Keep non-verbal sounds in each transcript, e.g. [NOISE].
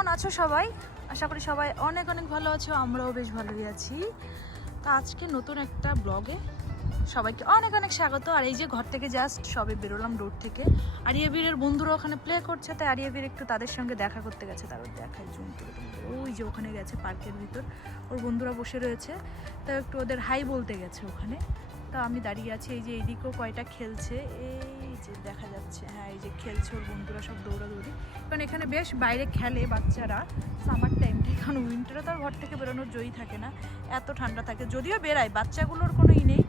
কেমন আছো সবাই? আশা করি সবাই অনেক অনেক ভালো আছো, আমরাও বেশ ভালোই আছি। তো আজকে নতুন একটা ব্লগে সবাইকে অনেক অনেক স্বাগত। আর এই যে ঘর থেকে জাস্ট সবে বেরোলাম রোড থেকে। আরিয়াবীরের বন্ধুরা ওখানে প্লে করছে, তাই আরিয়াবীর একটু তাদের সঙ্গে দেখা করতে গেছে। তারও দেখায় জুম করে ওই যে ওখানে গেছে পার্কের ভিতর। ওর বন্ধুরা বসে রয়েছে। তো একটু ওদের হাই বলতে গেছে ওখানে। তো আমি দাঁড়িয়ে আছি, এই যে এইদিকেও কয়টা খেলছে। এই যে দেখা যাচ্ছে হ্যাঁ এই যে খেলছে ওর বন্ধুরা সব দৌড়াদৌড়ি। কারণ এখানে বেশ বাইরে খেলে বাচ্চারা সামার টাইমটা কারণ উইন্টারে তো আর ঘর থেকে বেরোনোর জয়ী থাকে না, এত ঠান্ডা থাকে। যদিও বেরায়, বাচ্চাগুলোর কোনো ই নেই,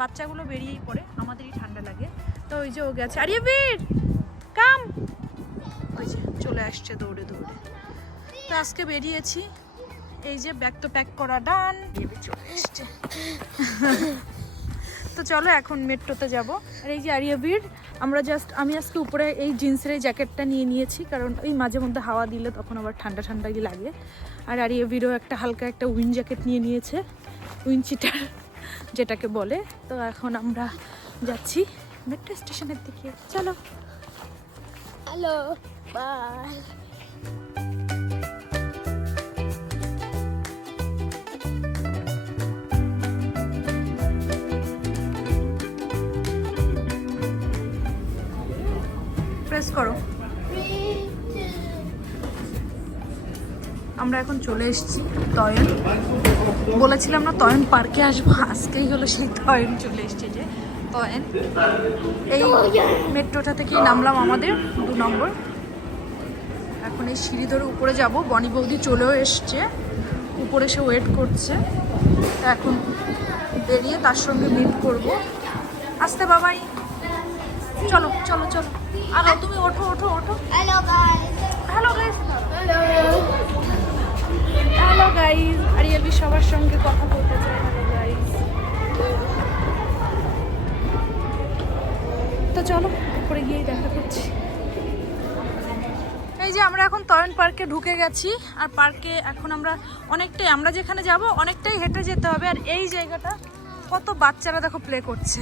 বাচ্চাগুলো বেরিয়েই পড়ে, আমাদেরই ঠান্ডা লাগে। তো ওই যে ও গেছে, আরিয়া বীর কাম ওই যে চলে আসছে দৌড়ে দৌড়ে। তো আজকে বেরিয়েছি, এই যে ব্যাগ তো প্যাক করা ডান চলে এসছে তো চলো এখন মেট্রোতে যাব। আর এই যে আরিয়াবীর আমরা জাস্ট আমি আজকে উপরে এই জিন্সের এই জ্যাকেটটা নিয়ে নিয়েছি, কারণ ওই মাঝে মধ্যে হাওয়া দিলে তখন আবার ঠান্ডা ঠান্ডাই লাগে। আর আর ভিডিও একটা হালকা একটা উইন জ্যাকেট নিয়ে নিয়েছে, উইন চিটার, যেটাকে বলে। তো এখন আমরা যাচ্ছি মেট্রো স্টেশনের দিকে। চলো। হ্যালো বাই প্রেস করো। আমরা এখন চলে এসেছি তয়ন। বলেছিলাম না তয়ন পার্কে আসব, আজকেই হলো সেই তয়ন চলে এসছে যে তয়ন। এই মেট্রোটা থেকেই নামলাম আমাদের দু নম্বর। এখন এই সিঁড়ি ধরে উপরে যাব, বনি বৌদি চলেও এসছে। উপরে সে ওয়েট করছে। এখন বেরিয়ে তার সঙ্গে মিট করব। আসতে বাবাই। চলো চলো চলো। আগাও তুমি ওঠো ওঠো ওঠো। Hello guys hello guys hello hello guys আরিয়াবি সবার সঙ্গে কথা বলতে চাই হ্যালো গাইস তো চলো উপরে গিয়ে দেখা করছি। এই যে আমরা এখন তয়ন পার্কে ঢুকে গেছি আর পার্কে এখন আমরা অনেকটাই আমরা যেখানে যাব অনেকটাই হেঁটে যেতে হবে। আর এই জায়গাটা কত বাচ্চারা দেখো প্লে করছে।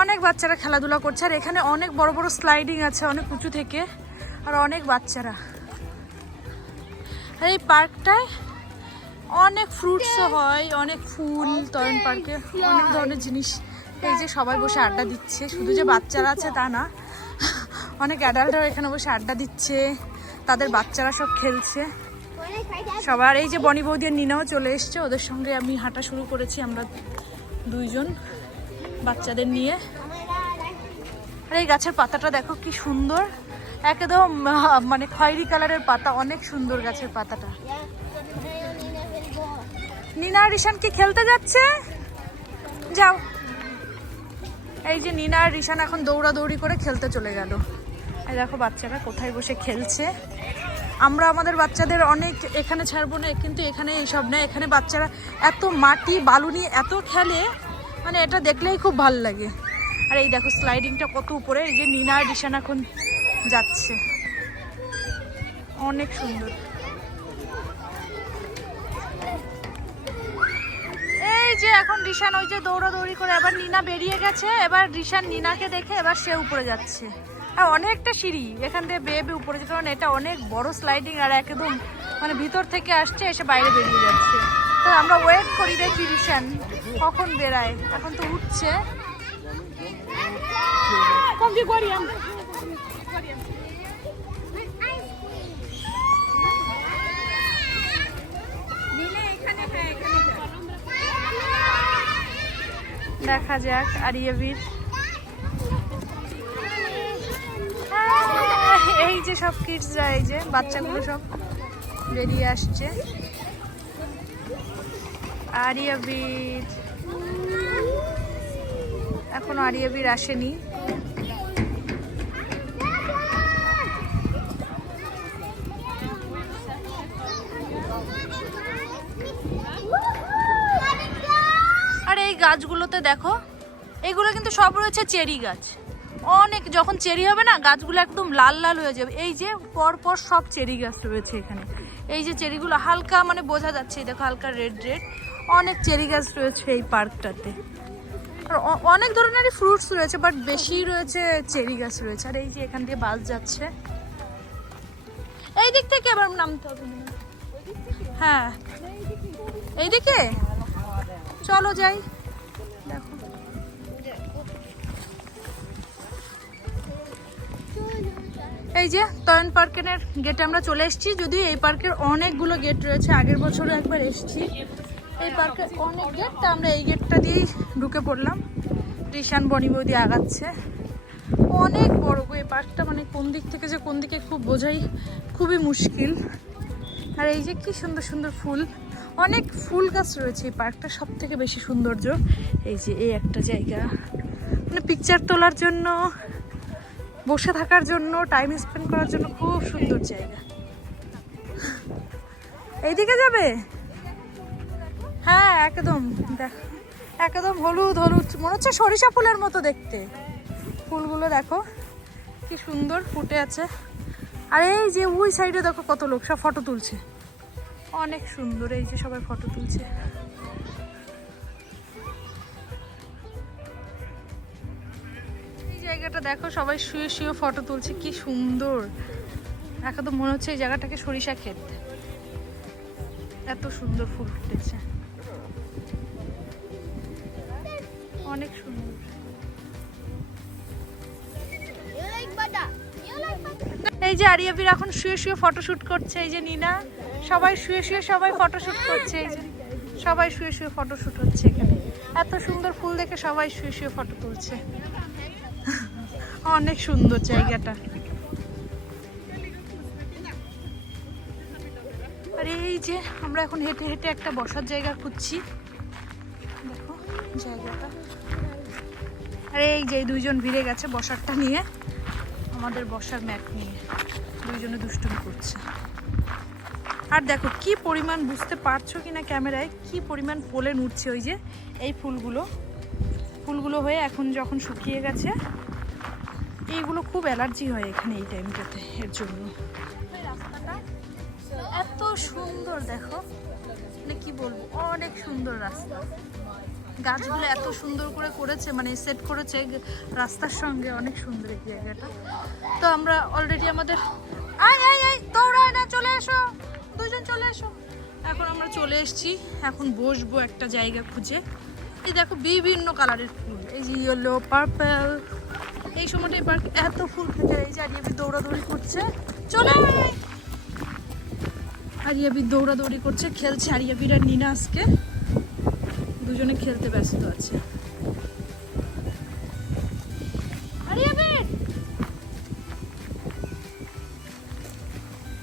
অনেক বাচ্চারা খেলাধুলা করছে, আর এখানে অনেক বড় বড় স্লাইডিং আছে অনেক উঁচু থেকে, আর অনেক বাচ্চারা। এই পার্কটায় অনেক ফ্রুটসও হয়, অনেক ফুল তয়ন পার্কে অনেক ধরনের জিনিস। এই যে সবাই বসে আড্ডা দিচ্ছে, শুধু যে বাচ্চারা আছে তা না, অনেক অ্যাডাল্টরা এখানে বসে আড্ডা দিচ্ছে, তাদের বাচ্চারা সব খেলছে। সবার, এই যে বনি বৌদি আর নিনাও চলে এসছে, ওদের সঙ্গে আমি হাঁটা শুরু করেছি, আমরা দুইজন। বাচ্চাদের নিয়ে। আর এই গাছের পাতাটা দেখো কি সুন্দর। একদম মানে খয়েরি কালারের পাতা, অনেক সুন্দর গাছের পাতাটা। নিনা রিশান কি খেলতে যাচ্ছে? যাও। এই যে নিনা আর রিশান এখন দৌড়াদৌড়ি করে খেলতে চলে গেল। এই দেখো বাচ্চারা কোথায় বসে খেলছে। আমরা আমাদের বাচ্চাদের অনেক এখানে ছাড়বো না, কিন্তু এখানে এইসব না। এখানে বাচ্চারা এত মাটি, বালু নিয়ে এত খেলে মানে এটা দেখলেই খুব ভালো লাগে। আর এই দেখো স্লাইডিংটা কত উপরে, এই যে নিনা আর রিশান এখন যাচ্ছে। অনেক সুন্দর। এই যে এখন রিশান ওই যে দৌড়াদৌড়ি করে, এবার নিনা বেরিয়ে গেছে, এবার রিশান নিনাকে দেখে এবার সে উপরে যাচ্ছে। আর অনেকটা সিঁড়ি, এখান থেকে বেয়ে বেয়ে উপরে যেতে কারণ এটা অনেক বড় স্লাইডিং আর একদম মানে ভিতর থেকে আসছে, এসে বাইরে বেরিয়ে যাচ্ছে। তো আমরা ওয়েট করি দেখি রিশান কখন বেরায়। এখন তো উঠছে। দেখা যাক আরিয়াবির এই যে সব কিডসরা এই যে বাচ্চাগুলো সব বেরিয়ে আসছে। আরিয়াবির এখনও আরিয়াবির আসেনি। আর এই গাছগুলোতে দেখো এগুলো কিন্তু সব রয়েছে চেরি গাছ। অনেক যখন চেরি হবে না, গাছগুলো একদম লাল লাল হয়ে যাবে। এই যে পর পর সব চেরি গাছ রয়েছে এখানে। এই যে চেরিগুলো হালকা মানে বোঝা যাচ্ছে দেখো হালকা রেড রেড অনেক চেরি গাছ রয়েছে এই পার্কটাতে। আর অনেক ধরনেরই ফ্রুটস রয়েছে বাট বেশি রয়েছে চেরি গাছ রয়েছে। আর এই যে এখান দিয়ে বাস যাচ্ছে। এই দিক থেকে আবার নামতে হবে। হ্যাঁ এইদিকে চলো যাই। এই যে তয়ন পার্কের গেটে আমরা চলে এসেছি। যদিও এই পার্কের অনেকগুলো গেট রয়েছে, আগের বছরও একবার এসেছি। এই পার্কের অনেক গেট তা আমরা এই গেটটা দিয়েই ঢুকে পড়লাম। রিশান বনি বৌদি আগাচ্ছে। অনেক বড় গো, এই পার্কটা মানে কোন দিক থেকে যে কোন দিকে খুব বোঝাই খুবই মুশকিল। আর এই যে কি সুন্দর সুন্দর ফুল। অনেক ফুল গাছ রয়েছে এই পার্কটা সব থেকে বেশি সৌন্দর্য। এই যে এই একটা জায়গা। মানে পিকচার তোলার জন্য বসে থাকার জন্য টাইম স্পেন্ড করার জন্য খুব সুন্দর জায়গা। এইদিকে যাবে? হ্যাঁ একদম, দেখ, একদম হলুদ হলুদ, মনে হচ্ছে সরিষা ফুলের মতো দেখতে। ফুলগুলো দেখো, কি সুন্দর ফুটে আছে। আর এই যে ওই সাইডে দেখো কত লোক, সব ফটো তুলছে। অনেক সুন্দর, এই যে সবাই ফটো তুলছে। জায়গাটা দেখো, সবাই শুয়ে শুয়ে ফটো তুলছে, কি সুন্দর। একদম মনে হচ্ছে এই জায়গাটাকে সরিষা ক্ষেত। এত সুন্দর ফুল ফুটেছে। অনেক সুন্দর? এই যে আরিয়াবির এখন শুয়ে শুয়ে ফটো ফটোশুট করছে, এই যে নিনা। সবাই শুয়ে শুয়ে সবাই ফটো ফটোশুট করছে, এই যে। সবাই শুয়ে শুয়ে ফটো ফটোশুট হচ্ছে এখানে। এত সুন্দর ফুল দেখে সবাই শুয়ে শুয়ে ফটো তুলছে। অনেক সুন্দর জায়গাটা। আর এই যে আমরা এখন হেঁটে হেঁটে একটা বসার জায়গা খুঁজছি। দেখো জায়গাটা। আর এই যে দুইজন ভিড়ে গেছে বসারটা নিয়ে। আমাদের বসার ম্যাট নিয়ে। দুইজনে দুষ্টুমি করছে। আর দেখো কি পরিমাণ বুঝতে পারছ কিনা ক্যামেরায়, কি পরিমাণ পোলেন উঠছে ওই যে, এই ফুলগুলো। ফুলগুলো হয়ে এখন যখন শুকিয়ে গেছে এইগুলো খুব অ্যালার্জি হয় এখানে এই টাইমটাতে এর জন্য। এত সুন্দর দেখো। মানে কি বলব, অনেক সুন্দর রাস্তা। গাছগুলো এত সুন্দর করে করেছে মানে সেট করেছে রাস্তার সঙ্গে অনেক সুন্দর এই জায়গাটা। তো আমরা অলরেডি আমাদের আয় আয় আয় দৌড়ায় না, চলে এসো। দুজন চলে এসো। এখন আমরা চলে এসেছি। এখন বসবো একটা জায়গা খুঁজে। এই দেখো বিভিন্ন কালারের ফুল। এই যে ইয়েলো পার্পল এই সময়টা এবার এত ফুল থাকে এই যে আরিয়াবি দৌড়াদৌড়ি করছে। চলে। আরিয়াবি দৌড়াদৌড়ি করছে, খেলছে আরিয়াবির আর নিনা আজকে। দুজনে খেলতে ব্যস্ত আছে।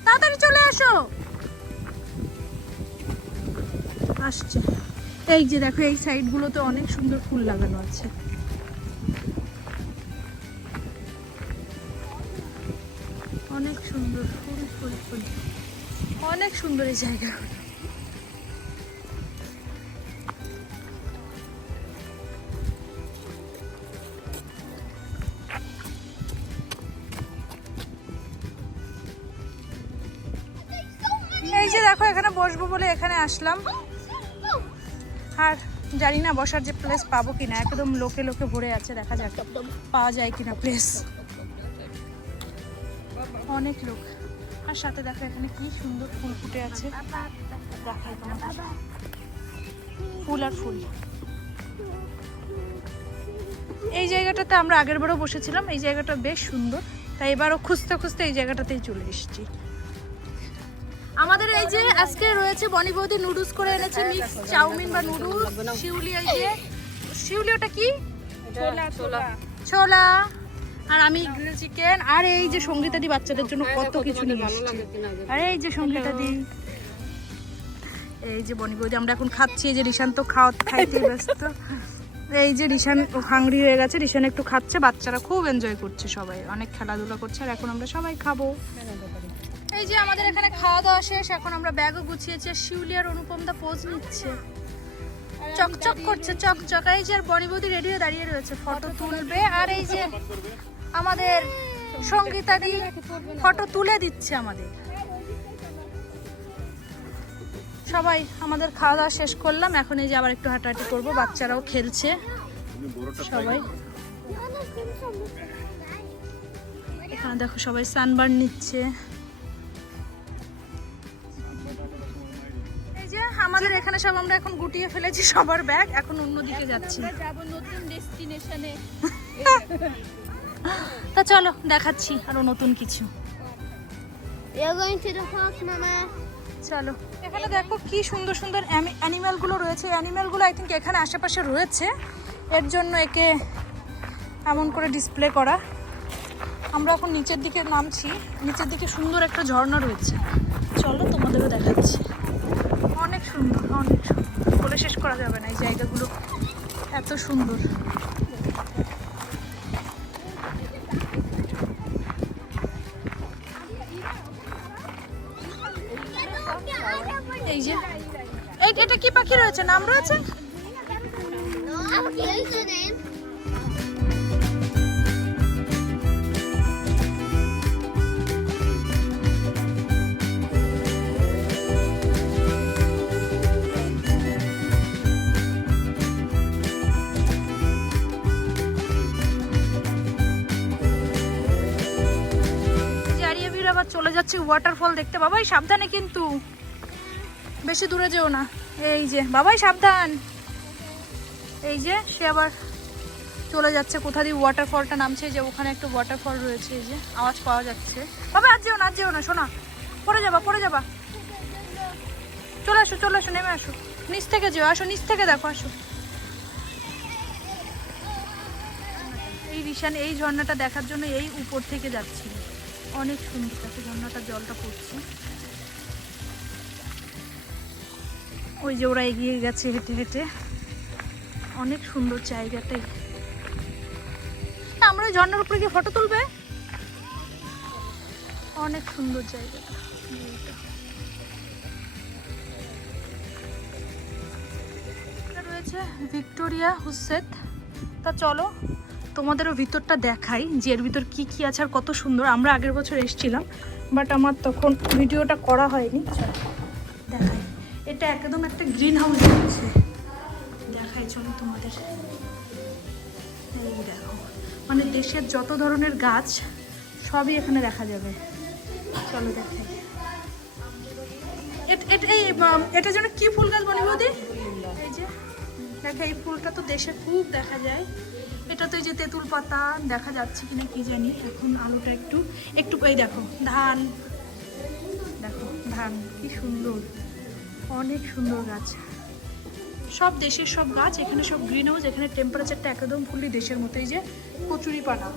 তাড়াতাড়ি চলে আসো! আসছে। এই যে দেখো, এই সাইডগুলোতে অনেক সুন্দর ফুল লাগানো আছে। ফুল অনেক সুন্দর এই জায়গাগুলো। এই যে দেখো, এখানে বসবো বলে এখানে আসলাম। আর জানি না বসার যে প্লেস পাবো কিনা, একদম লোকে লোকে ভরে আছে, দেখা যাক পাওয়া যায় কিনা প্লেস অনেক লোক। আর সাথে দেখো এখানে কি সুন্দর ফুল ফুটে আছে। দেখাই। ফুল আর ফুল। এই জায়গাটাতে আমরা আগের বারও বসেছিলাম এই জায়গাটা বেশ সুন্দর। তাই এবারও খুঁজতে খুঁজতে এই জায়গাটাতেই চলে এসেছি। আমাদের এই যে আজকে রয়েছে বনি বৌদি নুডলস করে এনেছে মিক্স চাউমিন বা নুডলস শিউলি এই যে শিউলি ওটা কি? ছোলা। ছোলা। আর আমি গ্রিল চিকেন আর এই যে সঙ্গীতা দি বাচ্চাদের জন্য কত কিছু নিয়ে এসেছি। আর এই যে সঙ্গীতা দি এই যে বনি বৌদি আমরা এখন খাচ্ছি এই যে রিশান তো খাওয়া খাইতে ব্যস্ত। এই যে রিশান হাংরি হয়ে গেছে রিশান একটু খাচ্ছে বাচ্চারা খুব এনজয় করছে সবাই। অনেক খেলাধুলা করছে আর এখন আমরা সবাই খাব। এই যে আমাদের এখানে খাওয়া দাওয়া শেষ এখন আমরা ব্যাগও গুছিয়েছি আর শিউলি আর অনুপম দা পোজ নিচ্ছে। চকচক করছে চকচক। এই যে আর বনি বৌদি রেডি হয়ে দাঁড়িয়ে রয়েছে ফটো তুলবে আর এই যে আমাদের সঙ্গীতাদি ফটো তুলে দিচ্ছে আমাদের। সবাই আমাদের খাওয়া দাওয়া শেষ করলাম এখন এই যে আবার একটু হাঁটাহাঁটি করব বাচ্চারাও খেলছে। সবাই। এখানে দেখো সবাই সানবার্ন নিচ্ছে। এই যে আমাদের এখানে সব আমরা এখন গুটিয়ে ফেলেছি সবার ব্যাগ এখন অন্যদিকে যাচ্ছি। যাব নতুন ডেস্টিনেশনে। [LAUGHS] তা চলো দেখাচ্ছি আরও নতুন কিছু. চলো। এখানে দেখো কি সুন্দর সুন্দর অ্যানিম্যালগুলো রয়েছে। অ্যানিম্যালগুলো আই থিঙ্ক এখানে আশেপাশে রয়েছে। এর জন্য একে এমন করে ডিসপ্লে করা। আমরা এখন নিচের দিকে নামছি। নিচের দিকে সুন্দর একটা ঝর্ণা রয়েছে। চলো তোমাদেরও দেখাচ্ছি। অনেক সুন্দর অনেক সুন্দর। বলে শেষ করা যাবে না এই জায়গাগুলো। এত সুন্দর। রয়েছে নাম রয়েছে? আবার চলে যাচ্ছে ওয়াটারফল দেখতে বাবাই সাবধানে কিন্তু। বেশি দূরে যেও না। এই যে, বাবাই সাবধান। এই যে, সে আবার চলে যাচ্ছে কোথা দিয়ে ওয়াটারফলটা নামছে যে ওখানে একটা ওয়াটারফল রয়েছে, এই যে, আওয়াজ পাওয়া যাচ্ছে। বাবা আজ যেও না আজ যেও না, শোনা। পড়ে যাবা পড়ে যাবা। চলে আসো চলে আসো, নেমে আসো। নিচ থেকে যেও, আসো, নিচ থেকে দেখো, আসো। এই রিশান এই ঝর্ণাটা দেখার জন্য এই উপর থেকে যাচ্ছি। অনেক সুন্দর আছে ঝর্ণাটার জলটা পড়ছে। ওই যে ওরা এগিয়ে গেছে হেঁটে হেঁটে। অনেক সুন্দর জায়গাটাই। আমরা ওই ঝর্ণার উপরে গিয়ে ফটো তুলবে? অনেক সুন্দর জায়গাটা রয়েছে ভিক্টোরিয়া হুসেত। তা চলো, তোমাদেরও ভিতরটা দেখাই যে এর ভিতর কি কি আছে আর কত সুন্দর। আমরা আগের বছর এসেছিলাম বাট আমার তখন ভিডিওটা করা হয়নি। এটা একদম একটা গ্রিন হাউস রয়েছে দেখাই, চলো তোমাদের। দেখো মানে দেশের যত ধরনের গাছ, সবই এখানে দেখা যাবে। চলো দেখাই। এটা যেন কি ফুল গাছ বলি বৌদি? এই যে, দেখো, এই ফুলটা তো দেশে খুব দেখা যায়। এটা তো এই যে তেঁতুল পাতা, দেখা যাচ্ছে কিনা কি জানি। এখন আলুটা একটু একটু এই দেখো, ধান। দেখো, ধান, কি সুন্দর। অনেক সুন্দর গাছ। সব দেশের সব গাছ, এখানে সব গ্রিন হাউস এখানে টেম্পারেচারটা একদম ফুললি দেশের মতো, এই যে কচুরি পানা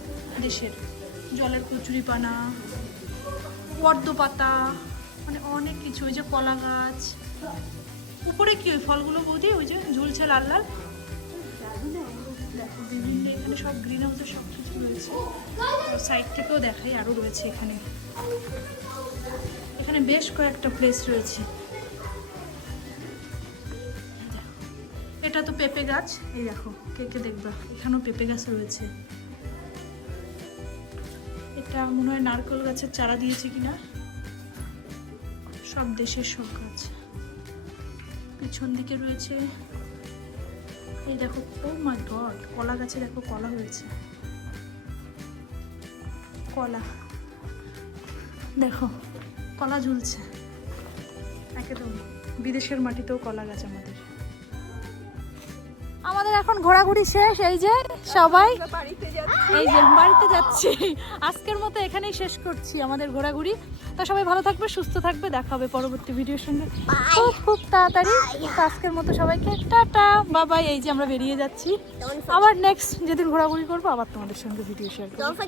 দেশের। জলের কচুরি পানা পদ্ম পাতা মানে অনেক কিছু, ওই যে কলা গাছ। উপরে কি ওই ফলগুলো বৌদি, ওই যে ঝুলছে লাল লাল? দেখো, বিভিন্ন এখানে সব গ্রিন হাউসের সব কিছু রয়েছে। সাইড থেকেও দেখাই আরও রয়েছে এখানে। এখানে বেশ কয়েকটা প্লেস রয়েছে। এটা তো পেঁপে গাছ। এই দেখো, কে কে দেখবা? এখানেও পেঁপে গাছ রয়েছে। এটা মনে হয় নারকেল গাছের চারা দিয়েছে কিনা? সব দেশের সব গাছ। পিছন দিকে রয়েছে, এই দেখো, ও মাই গড, কলা গাছে দেখো কলা হয়েছে। কলা। দেখো, কলা ঝুলছে। একদম, বিদেশের মাটিতেও কলা গাছ আমাদের। আমাদের এখন ঘোরাঘুরি শেষ এই যে সবাই। এই যে বাড়িতে যাচ্ছি। আজকের মতো এখানেই শেষ করছি আমাদের ঘোরাঘুরি। তা সবাই ভালো থাকবে সুস্থ থাকবে। দেখা হবে পরবর্তী ভিডিওর সঙ্গে। খুব খুব তাড়াতাড়ি। আজকের মতো সবাইকে টাটা বাবাই। এই যে আমরা বেরিয়ে যাচ্ছি। আবার নেক্সট যেদিন ঘোরাঘুরি করব আবার তোমাদের সঙ্গে ভিডিও শেয়ার করব। Don't